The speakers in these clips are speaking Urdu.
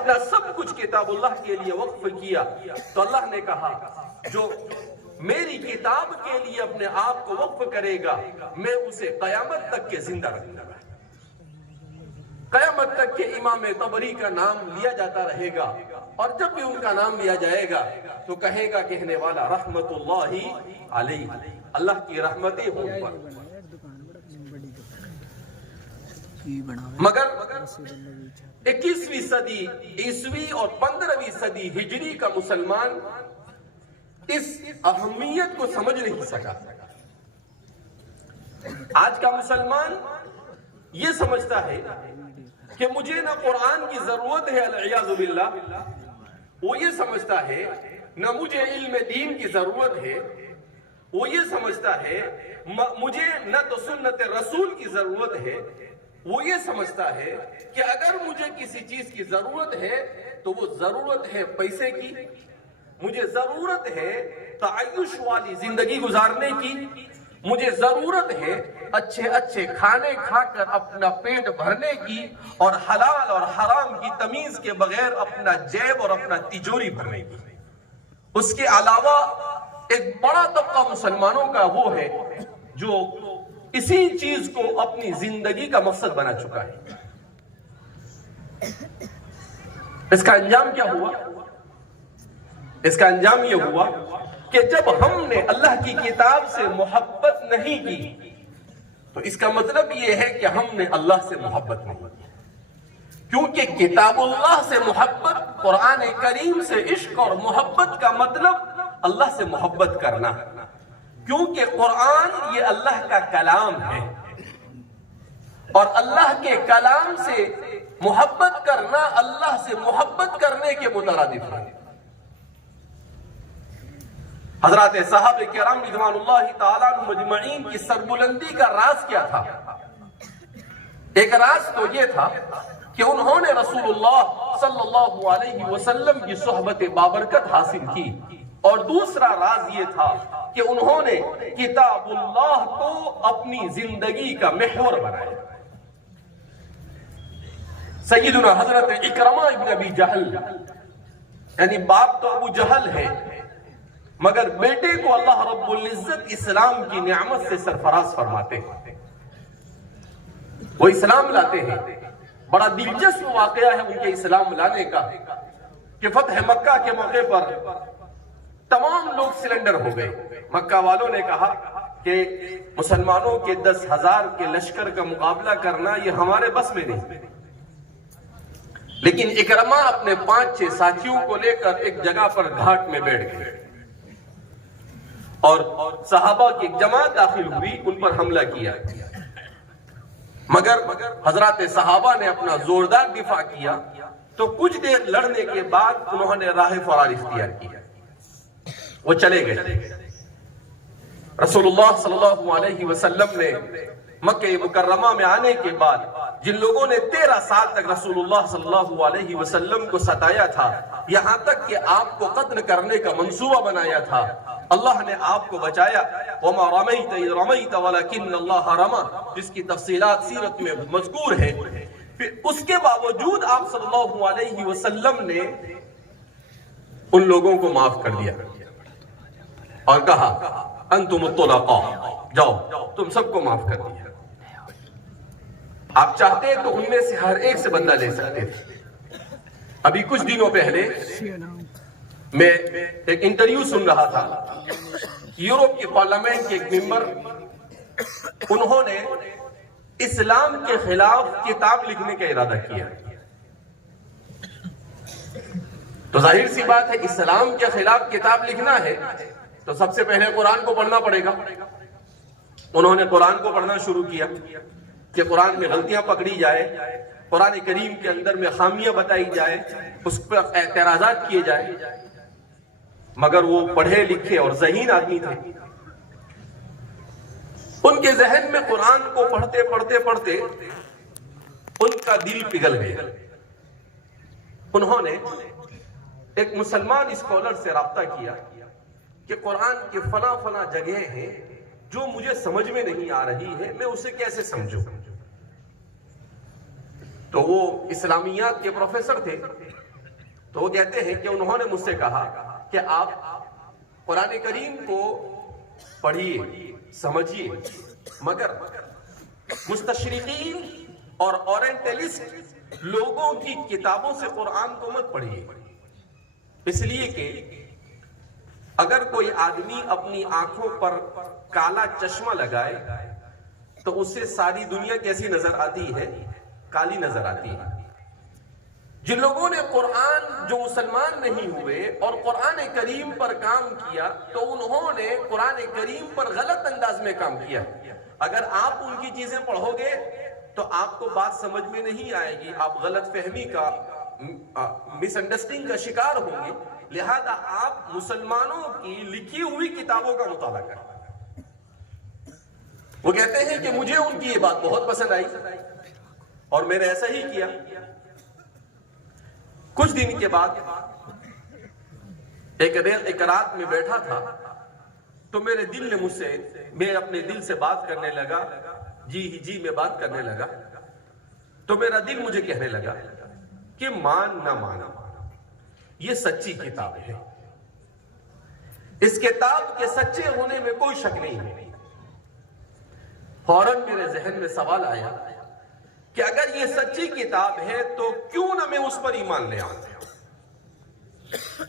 اپنا سب کچھ کتاب اللہ کے لیے وقف کیا تو اللہ نے کہا جو میری کتاب کے لیے اپنے آپ کو وقف کرے گا میں اسے قیامت تک کے زندہ رکھوں گا. قیامت تک کے امام طبری کا نام لیا جاتا رہے گا اور جب بھی ان کا نام لیا جائے گا تو کہے گا کہنے والا رحمت اللہ علیہ، اللہ کی رحمتیں ہوں پر. مگر 21ویں صدی عیسوی اور 15ویں صدی ہجری کا مسلمان اس اہمیت کو سمجھ نہیں سکا. آج کا مسلمان یہ سمجھتا ہے کہ مجھے نہ قرآن کی ضرورت ہے العیاذ باللہ، وہ یہ سمجھتا ہے نہ مجھے علم دین کی ضرورت ہے، وہ یہ سمجھتا ہے مجھے نہ تو سنت رسول کی ضرورت ہے، وہ یہ سمجھتا ہے کہ اگر مجھے کسی چیز کی ضرورت ہے تو وہ ضرورت ہے پیسے کی، مجھے ضرورت ہے تعیش والی زندگی گزارنے کی، مجھے ضرورت ہے اچھے اچھے کھانے کھا کر اپنا پیٹ بھرنے کی اور حلال اور حرام کی تمیز کے بغیر اپنا جیب اور اپنا تجوری بھرنے کی. اس کے علاوہ ایک بڑا طبقہ مسلمانوں کا وہ ہے جو اسی چیز کو اپنی زندگی کا مقصد بنا چکا ہے. اس کا انجام کیا ہوا؟ اس کا انجام یہ ہوا کہ جب ہم نے اللہ کی کتاب سے محبت نہیں کی تو اس کا مطلب یہ ہے کہ ہم نے اللہ سے محبت نہیں کی. کیونکہ کتاب اللہ سے محبت، قرآن کریم سے عشق اور محبت کا مطلب اللہ سے محبت کرنا، کیونکہ قرآن یہ اللہ کا کلام ہے اور اللہ کے کلام سے محبت کرنا اللہ سے محبت کرنے کے مترادف ہے. حضرات صحابہ کرام رضوان اللہ تعالیٰ مجمعین کی سربلندی کا راز کیا تھا؟ ایک راز تو یہ تھا کہ انہوں نے رسول اللہ صلی اللہ علیہ وسلم کی صحبت بابرکت حاصل کی، اور دوسرا راز یہ تھا کہ انہوں نے کتاب اللہ کو اپنی زندگی کا محور بنایا. سیدنا حضرت اکرمہ ابن ابی جہل، یعنی باپ تو ابو جہل ہے مگر بیٹے کو اللہ رب العزت اسلام کی نعمت سے سرفراز فرماتے ہیں، وہ اسلام لاتے ہیں. بڑا دلچسپ واقعہ ہے ان کے اسلام لانے کا کہ فتح مکہ کے موقع پر تمام لوگ سلنڈر ہو گئے. مکہ والوں نے کہا کہ مسلمانوں کے 10,000 کے لشکر کا مقابلہ کرنا یہ ہمارے بس میں نہیں. لیکن اکرمہ اپنے 5-6 ساتھیوں کو لے کر ایک جگہ پر گھاٹ میں بیٹھ گئے اور صحابہ کی ایک جماعت داخل ہوئی، ان پر حملہ کیا. مگر حضرات صحابہ نے اپنا زوردار دفاع کیا تو کچھ دیر لڑنے کے بعد انہوں نے راہ فرار اختیار کیا، وہ چلے گئے. رسول اللہ صلی اللہ علیہ وسلم نے مکہ مکرمہ میں آنے کے بعد جن لوگوں نے 13 سال تک رسول اللہ صلی اللہ علیہ وسلم کو ستایا تھا، یہاں تک کہ آپ کو قتل کرنے کا منصوبہ بنایا تھا، اللہ نے آپ کو بچایا. وَمَا رَمَيْتَ إِذْ رَمَيْتَ وَلَكِنَّ اللَّهَ رَمَى، جس کی تفصیلات سیرت میں مذکور ہے. پھر اس کے باوجود آپ صلی اللہ علیہ وسلم نے ان لوگوں کو معاف کر دیا اور کہا انتم الطلقاء، جاؤ تم سب کو معاف کر دیا. آپ چاہتے تو ان میں سے ہر ایک سے بدلہ لے سکتے تھے. ابھی کچھ دنوں پہلے میں ایک انٹرویو سن رہا تھا، یورپ کے پارلیمنٹ کے ایک ممبر، انہوں نے اسلام کے خلاف کتاب لکھنے کا ارادہ کیا. تو ظاہر سی بات ہے اسلام کے خلاف کتاب لکھنا ہے تو سب سے پہلے قرآن کو پڑھنا پڑے گا. انہوں نے قرآن کو پڑھنا شروع کیا کہ قرآن میں غلطیاں پکڑی جائے، قرآن کریم کے اندر میں خامیاں بتائی جائے، اس پر اعتراضات کیے جائے. مگر وہ پڑھے لکھے اور ذہین آدمی تھے، ان کے ذہن میں قرآن کو پڑھتے پڑھتے پڑھتے ان کا دل پگھل گیا. انہوں نے ایک مسلمان اسکالر سے رابطہ کیا کہ قرآن کے فلاں فلاں جگہیں ہیں جو مجھے سمجھ میں نہیں آ رہی ہے، میں اسے کیسے سمجھوں. تو وہ اسلامیات کے پروفیسر تھے، تو وہ کہتے ہیں کہ انہوں نے مجھ سے کہا کہ آپ قرآن کریم کو پڑھیے، سمجھیے، مگر مستشرقین اور اورینٹلسٹ لوگوں کی کتابوں سے قرآن کو مت پڑھیے، اس لیے کہ اگر کوئی آدمی اپنی آنکھوں پر کالا چشمہ لگائے تو اس سے ساری دنیا کیسی نظر آتی ہے؟ کالی نظر آتی ہے۔ جن لوگوں نے قرآن، جو مسلمان نہیں ہوئے اور قرآن کریم پر کام کیا، تو انہوں نے قرآن کریم پر غلط انداز میں کام کیا۔ اگر آپ ان کی چیزیں پڑھو گے تو آپ کو بات سمجھ میں نہیں آئے گی، آپ غلط فہمی کا، مس انڈرسٹینڈنگ کا شکار ہوں گے۔ لہذا آپ مسلمانوں کی لکھی ہوئی کتابوں کا مطالعہ کریں۔ وہ کہتے ہیں کہ مجھے ان کی یہ بات بہت پسند آئی اور میں نے ایسا ہی کیا۔ کچھ دن کے بعد ایک رات میں بیٹھا تھا تو میرے دل نے مجھ سے، میں اپنے دل سے بات کرنے لگا، جی میں بات کرنے لگا، تو میرا دل مجھے کہنے لگا کہ مان نہ مان، یہ سچی کتاب ہے، اس کتاب کے سچے ہونے میں کوئی شک نہیں ہے۔ فوراً میرے ذہن میں سوال آیا کہ اگر یہ سچی کتاب ہے تو کیوں نہ میں اس پر ایمان لے آؤں؟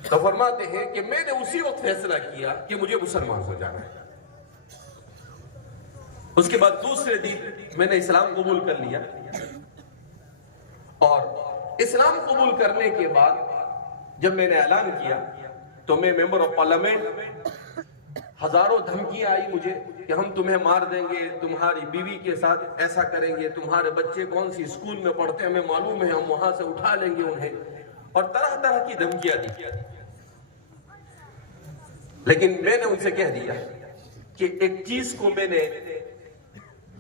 تو فرماتے ہیں کہ میں نے اسی وقت فیصلہ کیا کہ مجھے مسلمان ہو جانا ہے۔ اس کے بعد دوسرے دن میں نے اسلام قبول کر لیا، اور اسلام قبول کرنے کے بعد جب میں نے اعلان کیا تو میں ممبر آف پارلیمنٹ، ہزاروں دھمکیاں آئی مجھے کہ ہم تمہیں مار دیں گے، تمہاری بیوی کے ساتھ ایسا کریں گے، تمہارے بچے کون سی اسکول میں پڑھتے ہیں ہمیں معلوم ہے، ہم وہاں سے اٹھا لیں گے انہیں، اور طرح طرح کی دھمکیاں دی۔ لیکن میں نے ان سے کہہ دیا کہ ایک چیز کو میں نے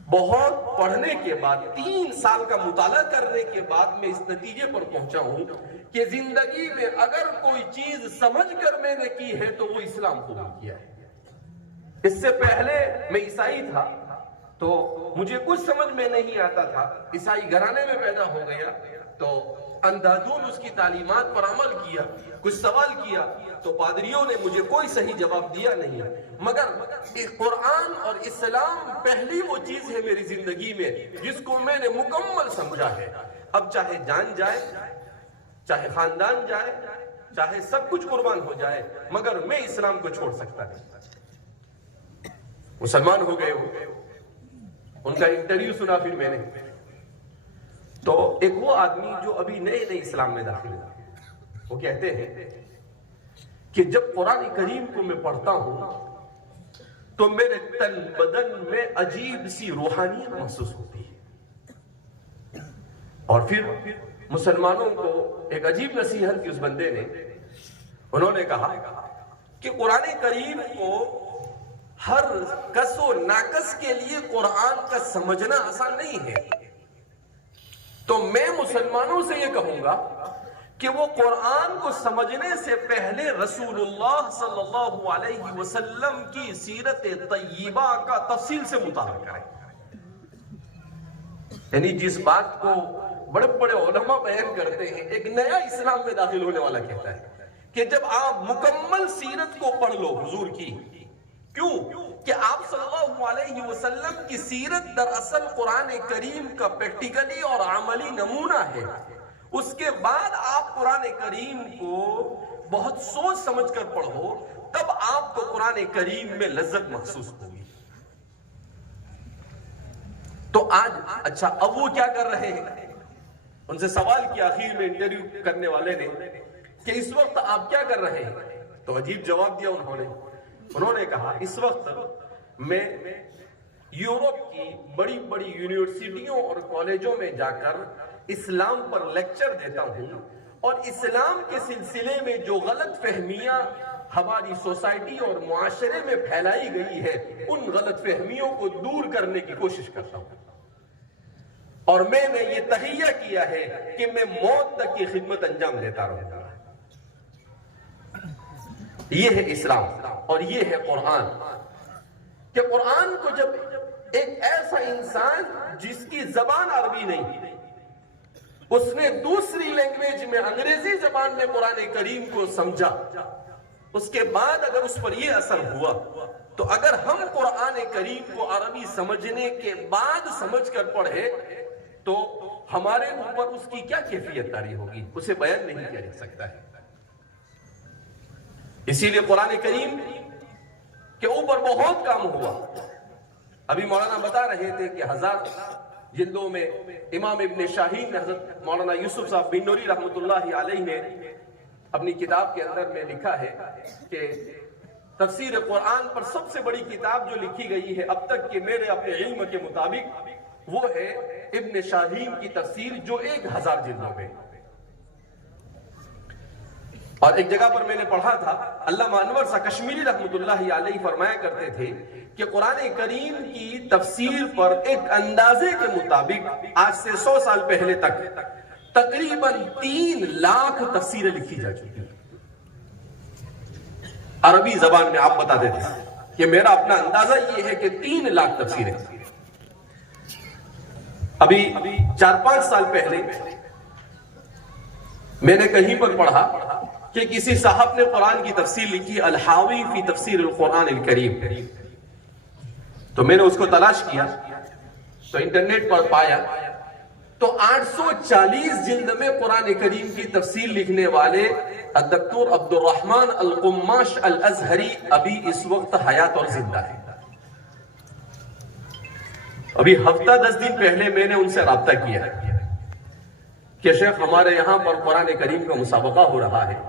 بہت پڑھنے کے بعد، 3 سال کا مطالعہ کرنے کے بعد میں اس نتیجے پر پہنچا ہوں کہ زندگی میں اگر کوئی چیز سمجھ کر میں نے کی ہے تو وہ اسلام قبول کیا ہے۔ اس سے پہلے میں عیسائی تھا تو مجھے کچھ سمجھ میں نہیں آتا تھا، عیسائی گھرانے میں پیدا ہو گیا تو اندھادھند اس کی تعلیمات پر عمل کیا، کچھ سوال کیا تو پادریوں نے مجھے کوئی صحیح جواب دیا نہیں، مگر قرآن اور اسلام پہلی وہ چیز ہے میری زندگی میں جس کو میں نے مکمل سمجھا ہے۔ اب چاہے جان جائے، چاہے خاندان جائے، چاہے سب کچھ قربان ہو جائے، مگر میں اسلام کو چھوڑ سکتا نہیں۔ مسلمان ہو گئے ہو، ان کا انٹرویو سنا پھر میں نے، تو ایک وہ آدمی جو ابھی نئے اسلام میں داخل ہوا، وہ کہتے ہیں کہ جب قرآن کریم کو میں پڑھتا ہوں تو میرے تن بدن میں عجیب سی روحانیت محسوس ہوتی ہے۔ اور پھر مسلمانوں کو ایک عجیب نصیحت کی اس بندے نے، انہوں نے کہا کہ قرآن کریم کو ہر کس و ناقص کے لیے قرآن کا سمجھنا آسان نہیں ہے، تو میں مسلمانوں سے یہ کہوں گا کہ وہ قرآن کو سمجھنے سے پہلے رسول اللہ صلی اللہ علیہ وسلم کی سیرت طیبہ کا تفصیل سے مطالعہ کریں۔ یعنی جس بات کو بڑے بڑے علماء بیان کرتے ہیں، ایک نیا اسلام میں داخل ہونے والا کہتا ہے کہ جب آپ مکمل سیرت کو پڑھ لو حضور کی، کیوں کہ آپ صلی اللہ علیہ وسلم کی سیرت دراصل قرآن کریم کا پریکٹیکلی اور عملی نمونہ ہے، اس کے بعد آپ قرآن کریم کو بہت سوچ سمجھ کر پڑھو، تب آپ کو قرآن کریم میں لذت محسوس ہوگی۔ تو آج اچھا اب وہ کیا کر رہے ہیں؟ ان سے سوال کیا آخر میں انٹرویو کرنے والے نے کہ اس وقت آپ کیا کر رہے ہیں؟ تو عجیب جواب دیا انہوں نے کہا اس وقت میں یورپ کی بڑی بڑی یونیورسٹیوں اور کالجوں میں جا کر اسلام پر لیکچر دیتا ہوں، اور اسلام کے سلسلے میں جو غلط فہمیاں ہماری سوسائٹی اور معاشرے میں پھیلائی گئی ہے ان غلط فہمیوں کو دور کرنے کی کوشش کرتا ہوں، اور میں نے یہ تہیہ کیا ہے کہ میں موت تک کی خدمت انجام دیتا رہوں گا۔ یہ ہے اسلام اور یہ ہے قرآن، کہ قرآن کو جب ایک ایسا انسان جس کی زبان عربی نہیں، اس نے دوسری لینگویج میں انگریزی زبان میں قرآن کریم کو سمجھا، اس کے بعد اگر اس پر یہ اثر ہوا تو اگر ہم قرآن کریم کو عربی سمجھنے کے بعد سمجھ کر پڑھے تو ہمارے اوپر اس کی کیا کیفیت طاری ہوگی، اسے بیان نہیں کیا جا سکتا ہے۔ اسی لیے قرآن کریم کے اوپر بہت کام ہوا۔ ابھی مولانا بتا رہے تھے کہ 1000 جلدوں میں امام ابن شاہین نے حضرت مولانا یوسف صاحب بنوری رحمۃ اللہ علیہ نے اپنی کتاب کے اندر میں لکھا ہے کہ تفسیر قرآن پر سب سے بڑی کتاب جو لکھی گئی ہے اب تک کہ میرے اپنے علم کے مطابق وہ ہے ابن شاہین کی تفسیر، جو 1000 جلدوں میں۔ اور ایک جگہ پر میں نے پڑھا تھا، علامہ انور شاہ کشمیری رحمۃ اللہ علیہ فرمایا کرتے تھے کہ قرآن کریم کی تفسیر پر ایک اندازے کے مطابق آج سے 100 سال پہلے تک تقریباً 3 لاکھ تفسیریں لکھی جا چکی ہیں عربی زبان میں۔ آپ بتا دیتے ہیں کہ میرا اپنا اندازہ یہ ہے کہ 3 لاکھ تفسیریں۔ ابھی 4-5 سال پہلے میں نے کہیں پر پڑھا کہ کسی صاحب نے قرآن کی تفسیر لکھی، الحاوی فی تفسیر القرآن الکریم، تو میں نے اس کو تلاش کیا تو انٹرنیٹ پر پایا تو 840 جلد میں قرآن کریم کی تفسیر لکھنے والے الدکتور عبد الرحمن القماش الازہری ابھی اس وقت حیات اور زندہ ہے۔ ابھی ہفتہ 10 دن پہلے میں نے ان سے رابطہ کیا کہ شیخ ہمارے یہاں پر قرآن کریم کا مسابقہ ہو رہا ہے،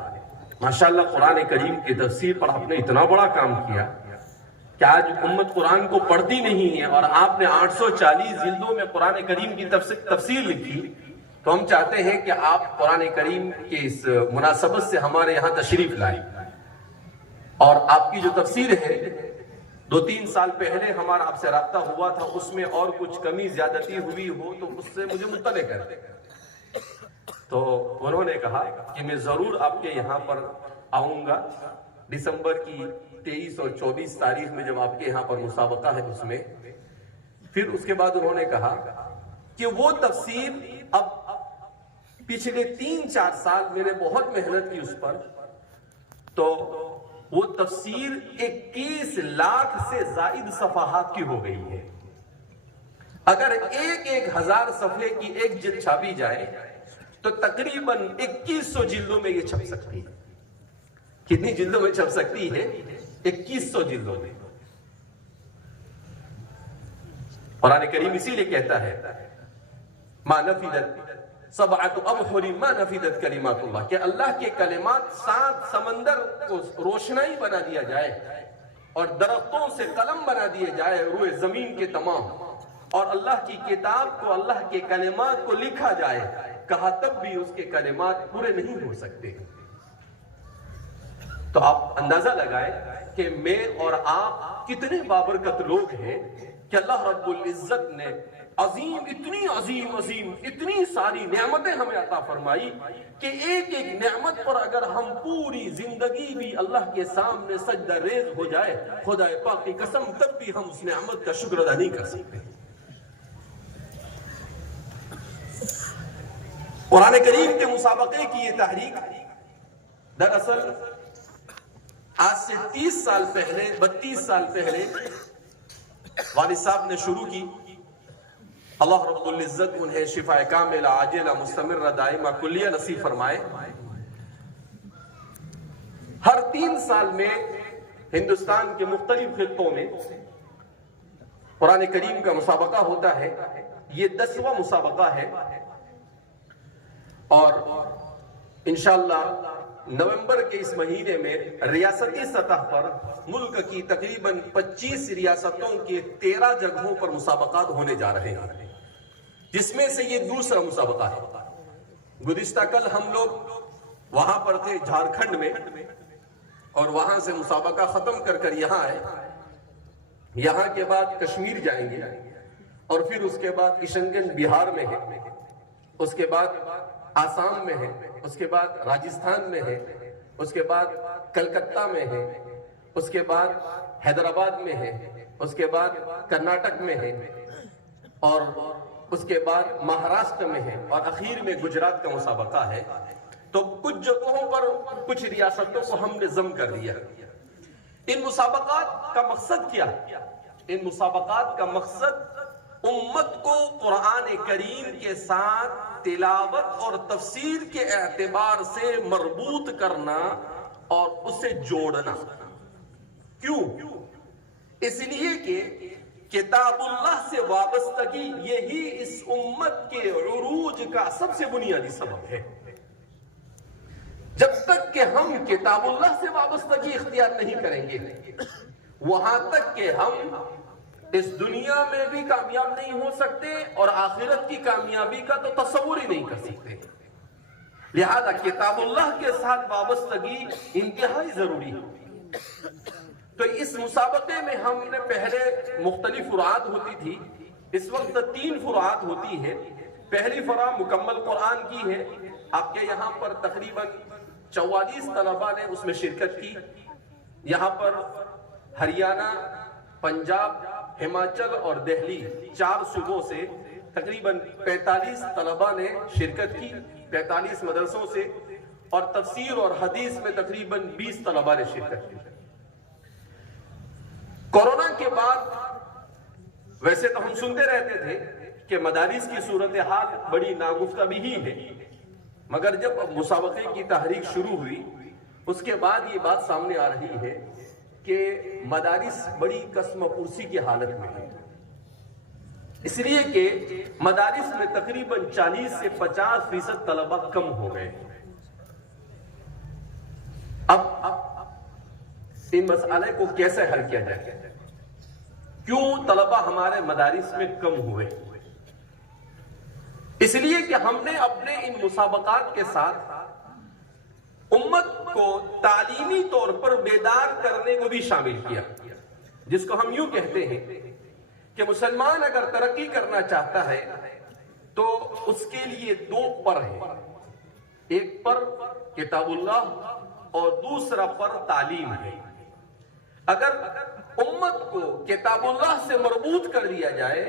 ماشاءاللہ قرآن کریم کی تفسیر پر آپ نے اتنا بڑا کام کیا کہ آج امت قرآن کو پڑھتی نہیں ہے اور آپ نے 840 جلدوں میں قرآن کریم کی تفسیر لکھی، تو ہم چاہتے ہیں کہ آپ قرآن کریم کے اس مناسبت سے ہمارے یہاں تشریف لائیں، اور آپ کی جو تفسیر ہے 2-3 سال پہلے ہمارا آپ سے رابطہ ہوا تھا، اس میں اور کچھ کمی زیادتی ہوئی ہو تو اس سے مجھے مطلع کر دیں۔ تو انہوں نے کہا کہ میں ضرور آپ کے یہاں پر آؤں گا، دسمبر کی 23 اور 24 تاریخ میں جب آپ کے یہاں پر مسابقہ ہے اس میں۔ پھر اس کے بعد انہوں نے کہا کہ وہ تفسیر اب پچھلے 3-4 سال میں نے بہت محنت کی اس پر، تو وہ تفسیر 21 لاکھ سے زائد صفحات کی ہو گئی ہے۔ اگر 1,000 صفحے کی ایک جلد چھاپی جائے تو تقریباً 2100 جلدوں میں یہ چھپ سکتی ہے۔ کتنی جلدوں میں چھپ سکتی ہے؟ 2100 جلدوں میں۔ قرآن کریم اسی لیے کہتا ہے ما نفدت 7 ابحر ما نفدت کلمات اللہ، کہ اللہ کے کلمات 7 سمندر کو روشنائی بنا دیا جائے اور درختوں سے قلم بنا دیے جائے روئے زمین کے تمام، اور اللہ کی کتاب کو، اللہ کے کلمات کو لکھا جائے، کہا تب بھی اس کے کلمات پورے نہیں ہو سکتے۔ تو آپ اندازہ لگائیں کہ میں اور آپ کتنے بابرکت لوگ ہیں کہ اللہ رب العزت نے اتنی ساری نعمتیں ہمیں عطا فرمائی کہ ایک ایک نعمت پر اگر ہم پوری زندگی بھی اللہ کے سامنے سجدہ ریز ہو جائے، خدا پاک کی قسم تب بھی ہم اس نعمت کا شکر ادا نہیں کر سکتے۔ قرآن کریم کے مسابقے کی یہ تحریک دراصل آج سے 30 سال پہلے 32 سال پہلے والد صاحب نے شروع کی۔ اللہ رب العزت انہیں شفاء کاملہ عاجلہ مستمرہ دائمہ کلیہ نصیب فرمائے۔ ہر 3 سال میں ہندوستان کے مختلف خطوں میں قرآن کریم کا مسابقہ ہوتا ہے، یہ 10واں مسابقہ ہے، اور انشاءاللہ نومبر کے اس مہینے میں ریاستی سطح پر ملک کی تقریباً 25 ریاستوں کے 13 جگہوں پر مسابقات ہونے جا رہے ہیں، جس میں سے یہ دوسرا مسابقہ ہے۔ گزشتہ کل ہم لوگ وہاں پر تھے جھارکھنڈ میں، اور وہاں سے مسابقہ ختم کر کر یہاں آئے۔ یہاں کے بعد کشمیر جائیں گے، اور پھر اس کے بعد کشن گنج بہار میں ہے، اس کے بعد آسام میں ہے، اس کے بعد راجستھان میں ہے، اس کے بعد کلکتہ میں ہے، اس کے بعد حیدرآباد میں ہے، اس کے بعد کرناٹک میں ہے، اور اس کے بعد مہاراشٹر میں ہے اور اخیر میں گجرات کا مسابقہ ہے. تو کچھ جگہوں پر کچھ ریاستوں کو ہم نے ضم کر دیا. ان مسابقات کا مقصد کیا؟ ان مسابقات کا مقصد امت کو قرآن کریم کے ساتھ تلاوت اور تفسیر کے اعتبار سے مربوط کرنا اور اسے جوڑنا. کیوں؟ اس لیے کہ کتاب اللہ سے وابستگی یہی اس امت کے عروج کا سب سے بنیادی سبب ہے. جب تک کہ ہم کتاب اللہ سے وابستگی اختیار نہیں کریں گے وہاں تک کہ ہم اس دنیا میں بھی کامیاب نہیں ہو سکتے اور آخرت کی کامیابی کا تو تصور ہی نہیں کر سکتے. لہذا کتاب اللہ کے ساتھ وابستگی انتہائی ضروری ہے. تو اس مسابقے میں ہم نے پہلے مختلف فروعات ہوتی تھی، اس وقت 3 فروعات ہوتی ہے. پہلی فرع مکمل قرآن کی ہے. آپ کے یہاں پر تقریباً 44 طلباء نے اس میں شرکت کی. یہاں پر ہریانہ، پنجاب، ہماچل اور دہلی 4 صوبوں سے تقریباً 45 طلباء نے شرکت کی، 45 مدرسوں سے. اور تفسیر اور حدیث میں تقریباً 20 طلباء نے شرکت کی. کورونا کے بعد ویسے تو ہم سنتے رہتے تھے کہ مدارس کی صورتحال بڑی ناگفتہ بھی ہی ہے، مگر جب مسابقے کی تحریک شروع ہوئی اس کے بعد یہ بات سامنے آ رہی ہے کہ مدارس بڑی کسم پرسی کی حالت میں ہے. اس لیے کہ مدارس میں تقریباً 40 سے 50% طلبہ کم ہو گئے. اب ان مسئلے کو کیسے حل کیا جائے؟ کیوں طلبہ ہمارے مدارس میں کم ہوئے؟ اس لیے کہ ہم نے اپنے ان مسابقات کے ساتھ امت کو تعلیمی طور پر بیدار کرنے کو بھی شامل کیا، جس کو ہم یوں کہتے ہیں کہ مسلمان اگر ترقی کرنا چاہتا ہے تو اس کے لیے 2 پر ہیں. ایک پر کتاب اللہ اور دوسرا پر تعلیم ہے. اگر امت کو کتاب اللہ سے مربوط کر دیا جائے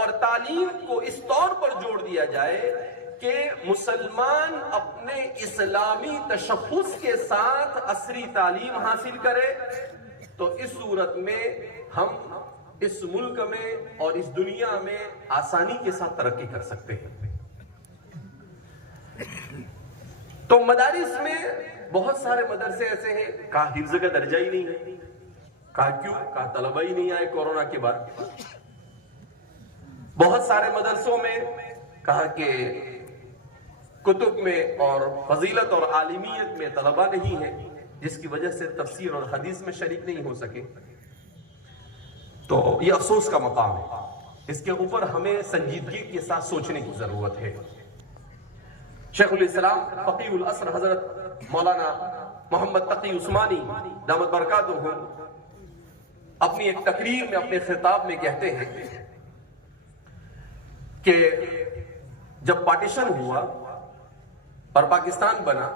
اور تعلیم کو اس طور پر جوڑ دیا جائے کہ مسلمان اپنے اسلامی تشخص کے ساتھ عصری تعلیم حاصل کرے تو اس صورت میں ہم اس ملک میں اور اس دنیا میں آسانی کے ساتھ ترقی کر سکتے ہیں. تو مدارس میں بہت سارے مدرسے ایسے ہیں کہا حفظ کا درجہ ہی نہیں ہے. کہا کیوں؟ کہا طلبہ ہی نہیں آئے کورونا کے بعد. بہت سارے مدرسوں میں کہا کہ کتب میں اور فضیلت اور عالمیت میں طلبہ نہیں ہے، جس کی وجہ سے تفسیر اور حدیث میں شریک نہیں ہو سکے. تو یہ افسوس کا مقام ہے. اس کے اوپر ہمیں سنجیدگی کے ساتھ سوچنے کی ضرورت ہے. شیخ الاسلام فقیہ العصر حضرت مولانا محمد تقی عثمانی دامت برکاتہ اپنی ایک تقریر میں اپنے خطاب میں کہتے ہیں کہ جب پارٹیشن ہوا اور پاکستان بنا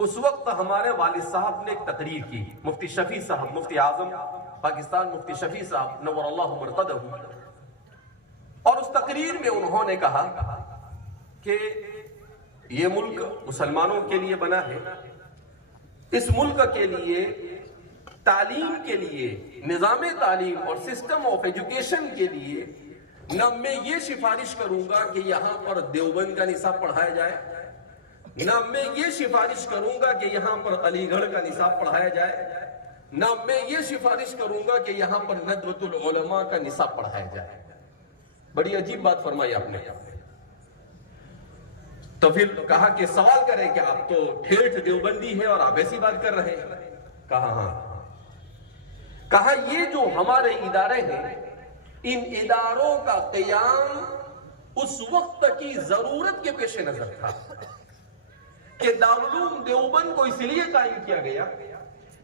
اس وقت ہمارے والد صاحب نے ایک تقریر کی. مفتی شفیع صاحب، مفتی اعظم پاکستان مفتی شفیع صاحب نور اللہ مرقدہ، اور اس تقریر میں انہوں نے کہا کہ یہ ملک مسلمانوں کے لیے بنا ہے. اس ملک کے لیے تعلیم کے لیے، نظام تعلیم اور سسٹم آف ایجوکیشن کے لیے نہ میں یہ سفارش کروں گا کہ یہاں پر دیوبند کا نصاب پڑھایا جائے، نہ میں یہ سفارش کروں گا کہ یہاں پر علی گڑھ کا نصاب پڑھایا جائے، نہ میں یہ سفارش کروں گا کہ یہاں پر ندوۃ العلماء کا نصاب پڑھایا جائے. بڑی عجیب بات فرمائی آپ نے. تو پھر کہا کہ سوال کریں کہ آپ تو ٹھیٹھ دیوبندی ہے اور آپ ایسی بات کر رہے ہیں. کہا ہاں. کہا یہ جو ہمارے ادارے ہیں ان اداروں کا قیام اس وقت کی ضرورت کے پیش نظر تھا کہ دارالعلوم دیوبند کو اس لیے قائم کیا گیا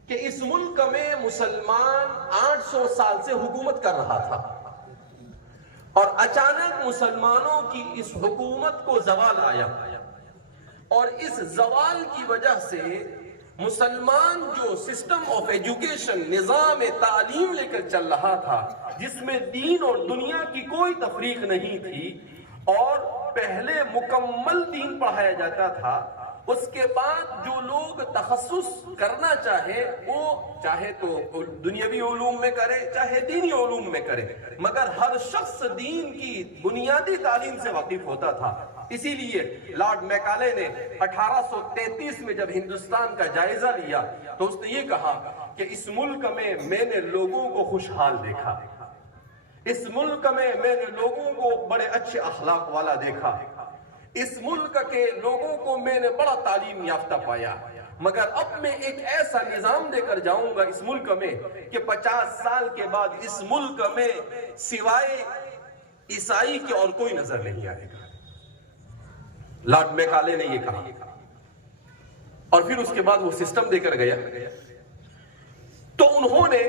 کہ اس ملک میں مسلمان 800 سال سے حکومت کر رہا تھا اور اچانک مسلمانوں کی اس حکومت کو زوال آیا اور اس زوال کی وجہ سے مسلمان جو سسٹم آف ایجوکیشن، نظام تعلیم لے کر چل رہا تھا، جس میں دین اور دنیا کی کوئی تفریق نہیں تھی، اور پہلے مکمل دین پڑھایا جاتا تھا، اس کے بعد جو لوگ تخصص کرنا چاہے وہ چاہے تو دنیاوی علوم میں کرے چاہے دینی علوم میں کرے، مگر ہر شخص دین کی بنیادی تعلیم سے واقف ہوتا تھا۔ اسی لیے لارڈ میکالے نے 1833 میں جب ہندوستان کا جائزہ لیا تو اس نے یہ کہا کہ اس ملک میں نے لوگوں کو خوشحال دیکھا، اس ملک میں نے لوگوں کو بڑے اچھے اخلاق والا دیکھا، اس ملک کے لوگوں کو میں نے بڑا تعلیم یافتہ پایا، مگر اب میں ایک ایسا نظام دے کر جاؤں گا اس ملک میں کہ 50 سال کے بعد اس ملک میں سوائے عیسائی کے اور کوئی نظر نہیں آئے گا۔ لارڈ میکالے نے یہ کہا، اور پھر اس کے بعد وہ سسٹم دے کر گیا۔ تو انہوں نے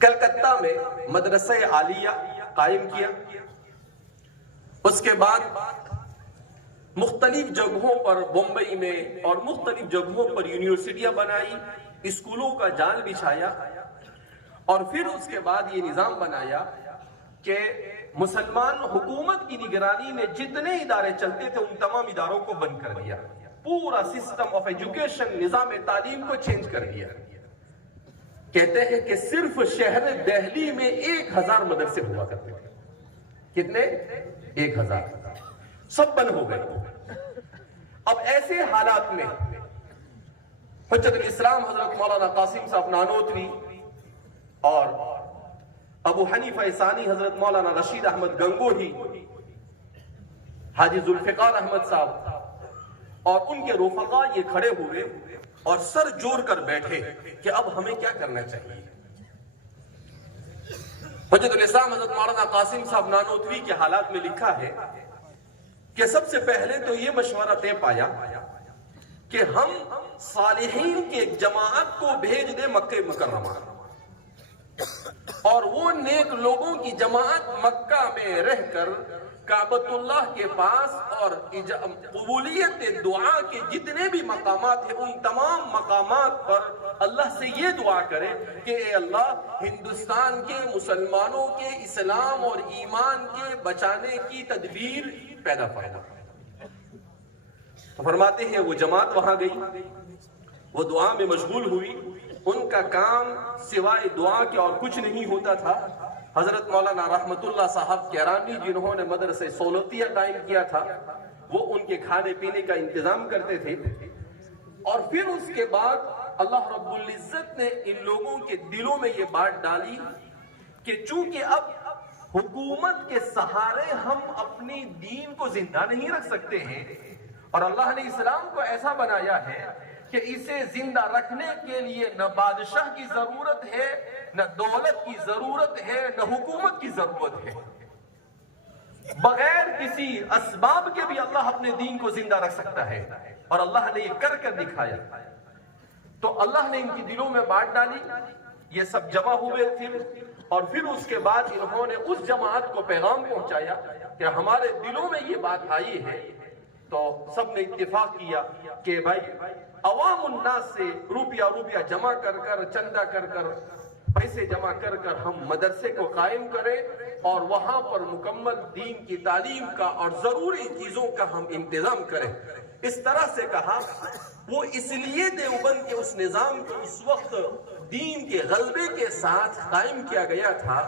کلکتہ میں مدرسہ عالیہ قائم کیا، اس کے بعد مختلف جگہوں پر بمبئی میں اور مختلف جگہوں پر یونیورسٹیاں بنائی، اسکولوں کا جال بچھایا، اور پھر اس کے بعد یہ نظام بنایا کہ مسلمان حکومت کی نگرانی میں جتنے ادارے چلتے تھے ان تمام اداروں کو بند کر دیا، پورا سسٹم آف ایجوکیشن، نظام تعلیم کو چینج کر دیا۔ کہتے ہیں کہ صرف شہر دہلی میں 1000 مدرسے ہوا کرتے تھے۔ کتنے؟ 1000، سب بند ہو گئے۔ اب ایسے حالات میں حجت الاسلام حضرت مولانا قاسم صاحب نانوتوی اور ابو حنیفہ ثانی حضرت مولانا رشید احمد گنگوہی، حاجی ذوالفقار احمد صاحب اور ان کے رفقا یہ کھڑے ہوئے اور سر جوڑ کر بیٹھے کہ اب ہمیں کیا کرنا چاہیے۔ حجت الاسلام حضرت مولانا قاسم صاحب نانوتوی کے حالات میں لکھا ہے کہ سب سے پہلے تو یہ مشورہ طے پایا کہ ہم صالحین کی ایک جماعت کو بھیج دیں مکہ مکرمہ، اور وہ نیک لوگوں کی جماعت مکہ میں رہ کر کعبۃ اللہ کے پاس اور قبولیت دعا کے جتنے بھی مقامات ہیں ان تمام مقامات پر اللہ سے یہ دعا کرے کہ اے اللہ ہندوستان کے مسلمانوں کے اسلام اور ایمان کے بچانے کی تدبیر پیدا فرما۔ تو فرماتے ہیں وہ جماعت وہاں گئی، وہ دعا میں مشغول ہوئی، ان کا کام سوائے دعا کے اور کچھ نہیں ہوتا تھا۔ حضرت مولانا رحمت اللہ صاحب کیرانی جنہوں نے مدرسہ سولتیہ قائم کیا تھا، وہ ان کے کھانے پینے کا انتظام کرتے تھے، اور پھر اس کے بعد اللہ رب العزت نے ان لوگوں کے دلوں میں یہ بات ڈالی کہ چونکہ اب حکومت کے سہارے ہم اپنی دین کو زندہ نہیں رکھ سکتے ہیں، اور اللہ نے اسلام کو ایسا بنایا ہے کہ اسے زندہ رکھنے کے لیے نہ بادشاہ کی ضرورت ہے، نہ دولت کی ضرورت ہے، نہ حکومت کی ضرورت ہے، بغیر کسی اسباب کے بھی اللہ اپنے دین کو زندہ رکھ سکتا ہے، اور اللہ نے یہ کر دکھایا۔ تو اللہ نے ان کی دلوں میں بات ڈالی، یہ سب جمع ہوئے تھے، اور پھر اس کے بعد انہوں نے اس جماعت کو پیغام پہنچایا کہ ہمارے دلوں میں یہ بات آئی ہے۔ تو سب نے اتفاق کیا کہ بھائی عوام الناس سے روپیہ جمع کر کر، چندہ کر کر، پیسے جمع کر کر ہم مدرسے کو قائم کریں، اور وہاں پر مکمل دین کی تعلیم کا اور ضروری چیزوں کا ہم انتظام کریں۔ اس طرح سے کہا، وہ اس لیے دیوبند کے اس نظام کو اس وقت دین کے غلبے کے ساتھ قائم کیا گیا تھا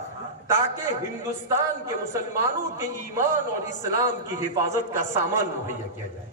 تاکہ ہندوستان کے مسلمانوں کے ایمان اور اسلام کی حفاظت کا سامان مہیا کیا جائے۔